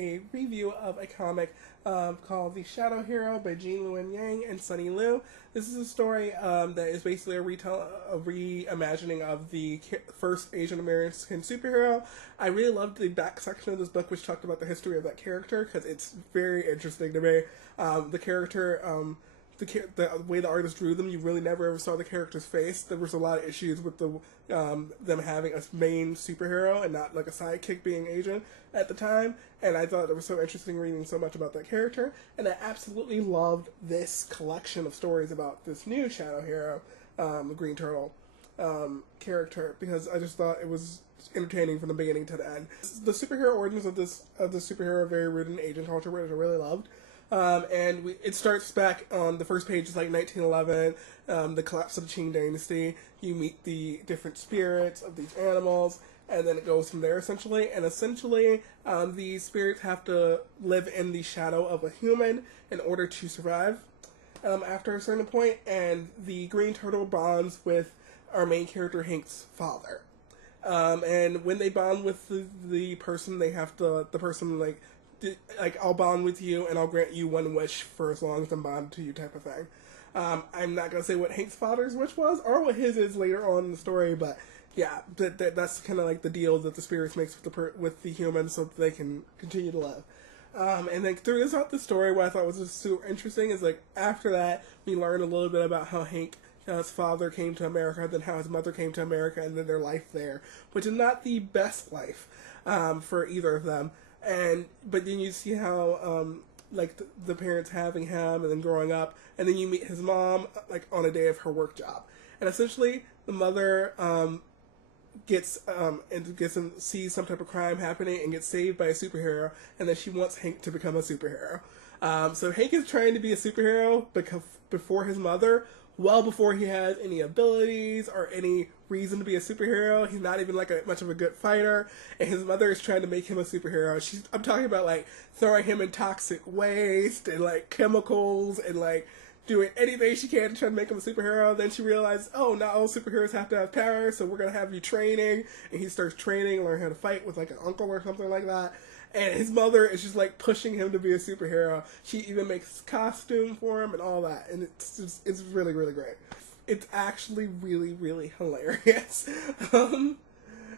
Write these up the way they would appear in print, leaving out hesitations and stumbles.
a review of a comic called The Shadow Hero by Jean Luen Yang and Sunny Liu. This is a story that is basically a reimagining of the first Asian American superhero. I really loved the back section of this book, which talked about the history of that character, because it's very interesting to me. The character, the way the artist drew them, you really never ever saw the character's face. There was a lot of issues with them having a main superhero and not like a sidekick being Asian at the time, and I thought it was so interesting reading so much about that character, and I absolutely loved this collection of stories about this new Shadow Hero, Green Turtle character, because I just thought it was entertaining from the beginning to the end. The superhero origins of this superhero are very rooted in Asian culture, which I really loved. It starts back on the first page. It's like 1911, the collapse of the Qing dynasty. You meet the different spirits of these animals, and then it goes from there, essentially. And essentially, these spirits have to live in the shadow of a human in order to survive after a certain point. And the Green Turtle bonds with our main character, Hank's father. And when they bond with the person, they have to, the person, I'll bond with you and I'll grant you one wish for as long as I'm bonded to you, type of thing. I'm not going to say what Hank's father's wish was or what his is later on in the story, but yeah, that's kind of like the deal that the spirits makes with the humans so that they can continue to live. And then throughout the story, what I thought was just super interesting is, like, after that, we learn a little bit about how his father came to America, then how his mother came to America, and then their life there, which is not the best life for either of them. But then you see how the parents having him and then growing up, and then you meet his mom on a day of her work job, and essentially the mother sees some type of crime happening and gets saved by a superhero, and then she wants Hank to become a superhero. So Hank is trying to be a superhero before his mother, well before he has any abilities or any reason to be a superhero. He's not even much of a good fighter, and his mother is trying to make him a superhero. I'm talking about throwing him in toxic waste and chemicals and doing anything she can to try to make him a superhero. Then she realized, oh, not all superheroes have to have power, so we're gonna have you training. And he starts training, learn how to fight with an uncle or something like that. And his mother is just pushing him to be a superhero. She even makes a costume for him and all that. And it's really, really great. It's actually really, really hilarious. And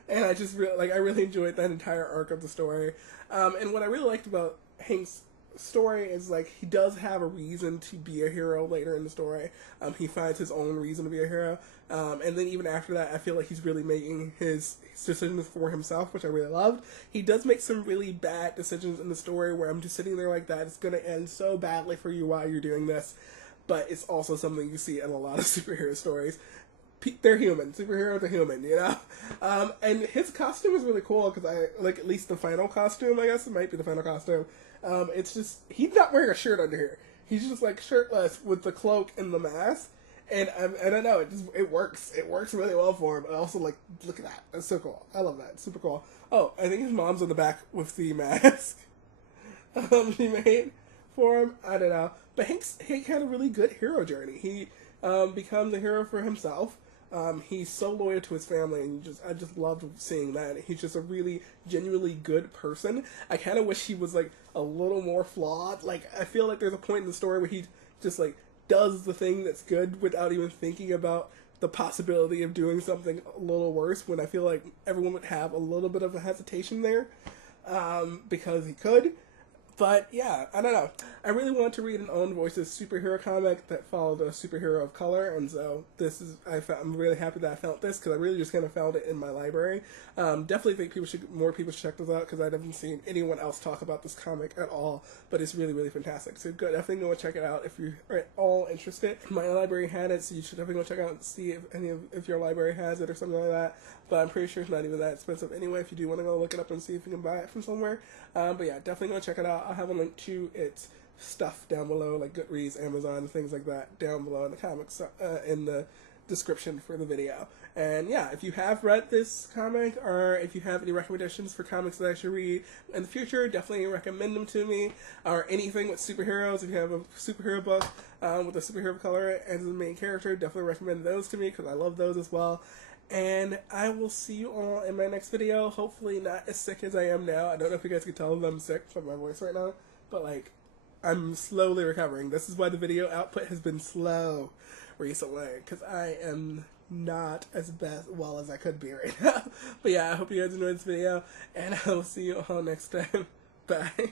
I just I really enjoyed that entire arc of the story. And what I really liked about Hank's story is he does have a reason to be a hero later in the story. He finds his own reason to be a hero, and then even after that, I feel like he's really making his decisions for himself, which I really loved. He does make some really bad decisions in the story where I'm just sitting there like, that it's going to end so badly for you while you're doing this, but it's also something you see in a lot of superhero stories. They're human. Superheroes are human, you know? And his costume is really cool because at least the final costume, I guess it might be the final costume. It's just, he's not wearing a shirt under here. He's just shirtless with the cloak and the mask. And I don't know, it works. It works really well for him. And also, look at that. That's so cool. I love that. It's super cool. Oh, I think his mom's on the back with the mask she made for him. I don't know. But Hank had a really good hero journey. He becomes a hero for himself. He's so loyal to his family, and I just loved seeing that. He's just a really genuinely good person. I kind of wish he was a little more flawed. I feel like there's a point in the story where he just does the thing that's good without even thinking about the possibility of doing something a little worse, when I feel like everyone would have a little bit of a hesitation there, because he could. But yeah, I don't know. I really want to read an Own Voices superhero comic that followed a superhero of color, and so I'm really happy that I found this, because I really just kind of found it in my library. Definitely think more people should check this out, because I haven't seen anyone else talk about this comic at all, but it's really, really fantastic. So definitely go and check it out if you are at all interested. My library had it, so you should definitely go check it out and see if your library has it or something like that. But I'm pretty sure it's not even that expensive anyway, if you do want to go look it up and see if you can buy it from somewhere. But yeah, definitely go check it out. I'll have a link to its stuff down below, Goodreads, Amazon, things like that, down below in the comics, in the description for the video. And yeah, if you have read this comic, or if you have any recommendations for comics that I should read in the future, definitely recommend them to me. Or anything with superheroes, if you have a superhero book with a superhero of color as the main character, definitely recommend those to me, because I love those as well. And I will see you all in my next video. Hopefully not as sick as I am now. I don't know if you guys can tell that I'm sick from my voice right now, but like, I'm slowly recovering. This is why the video output has been slow recently, because I am not as well as I could be right now. But yeah, I hope you guys enjoyed this video, and I will see you all next time. Bye.